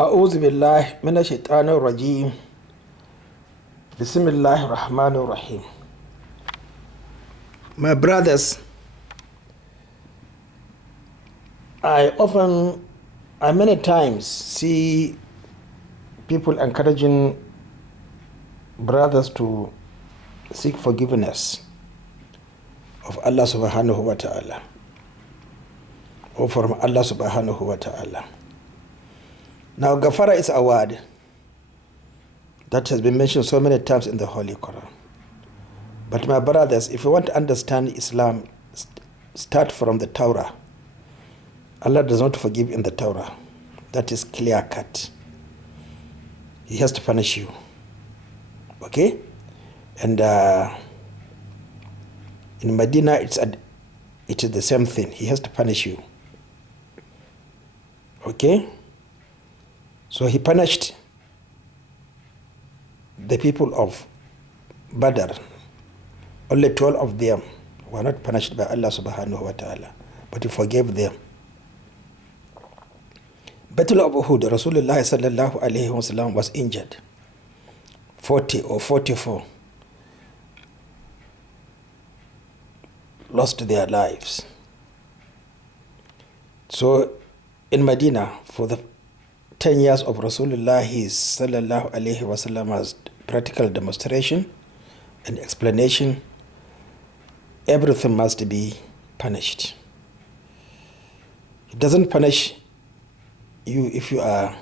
أعوذ بالله من الشيطان الرجيم بسم الله الرحمن الرحيم. My brothers, I many times see people encouraging brothers to seek forgiveness of Allah subhanahu wa ta'ala, or from Allah subhanahu wa ta'ala. Now, Gafara is a word that has been mentioned so many times in the Holy Quran. But my brothers, if you want to understand Islam, start from the Torah. Allah does not forgive in the Torah. That is clear cut. He has to punish you. Okay? And in Medina, it is the same thing. He has to punish you. Okay? So he punished the people of Badr. Only 12 of them were not punished by Allah subhanahu wa ta'ala, but he forgave them. Battle of Uhud, Rasulullah sallallahu alayhi wa sallam was injured. 40 or 44 lost their lives. So in Medina, for the 10 years of Rasulullah sallallahu alayhi wa sallam's practical demonstration and explanation, everything must be punished. He doesn't punish you if you are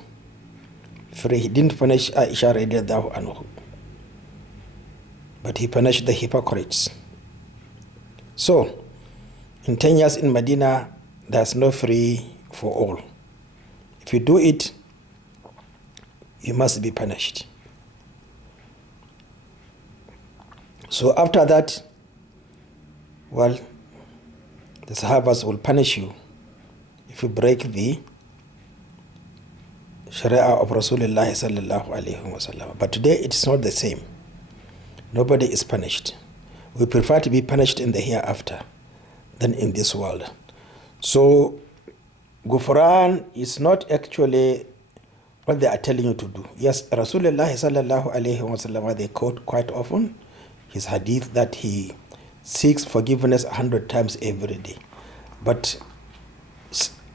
free. He didn't punish Aisha radiallahu anhu, but he punished the hypocrites. So, in 10 years in Medina, there's no free for all. If you do it, you must be punished. So after that, well, the Sahabas will punish you if you break the Sharia of Rasulullah sallallahu alayhi wa sallam. But today it's not the same. Nobody is punished. We prefer to be punished in the hereafter than in this world. So Ghufran is not actually what they are telling you to do. Yes, Rasulullah sallallahu alayhi wa sallam, they quote quite often his hadith that he seeks forgiveness 100 times every day. But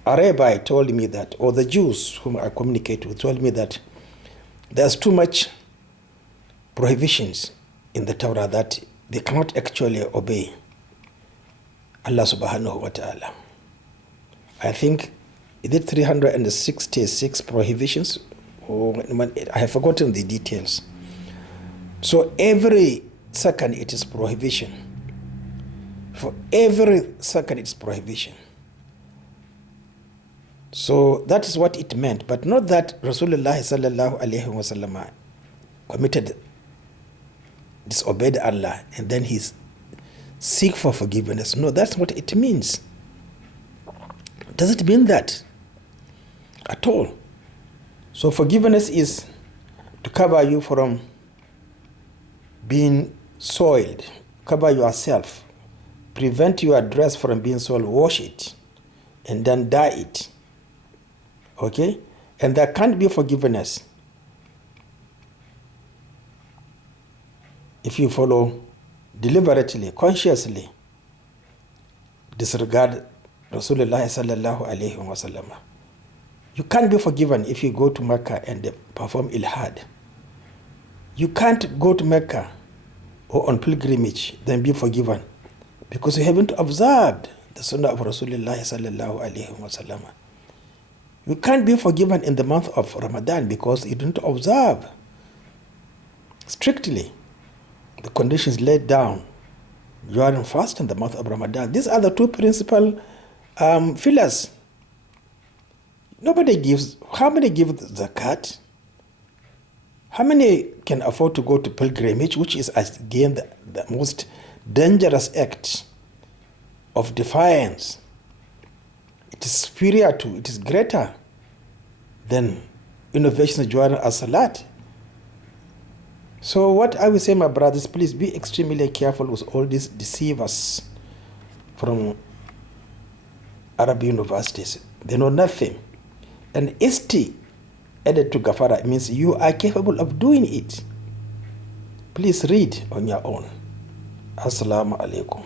a rabbi told me that, or the Jews whom I communicate with told me that there's too much prohibitions in the Torah that they cannot actually obey Allah subhanahu wa ta'ala. I think, is it 366 prohibitions? Or I have forgotten the details. So every second it is prohibition. For every second it's prohibition. So that is what it meant, but not that Rasulullah sallallahu alayhi wa sallam committed, disobeyed Allah, and then he seek for forgiveness. No, that's what it means. Does it mean that at all? So forgiveness is to cover you from being soiled, cover yourself, prevent your dress from being soiled, wash it, and then dye it. Okay? And there can't be forgiveness if you follow deliberately, consciously, disregard Rasulullah sallallahu alayhi wa sallam. You can't be forgiven if you go to Mecca and perform ilhad. You can't go to Mecca or on pilgrimage then be forgiven because you haven't observed the Sunnah of Rasulullah sallallahu alayhi wa sallam. You can't be forgiven in the month of Ramadan because you didn't observe strictly the conditions laid down during fast in the month of Ramadan. These are the two principal pillars. Nobody gives. How many give zakat? How many can afford to go to pilgrimage, which is again the most dangerous act of defiance? It is superior to, it is greater than innovations during as-salat. So what I will say, my brothers, please be extremely careful with all these deceivers from Arab universities. They know nothing. And added to Gafara means you are capable of doing it. Please read on your own. Assalamu alaikum.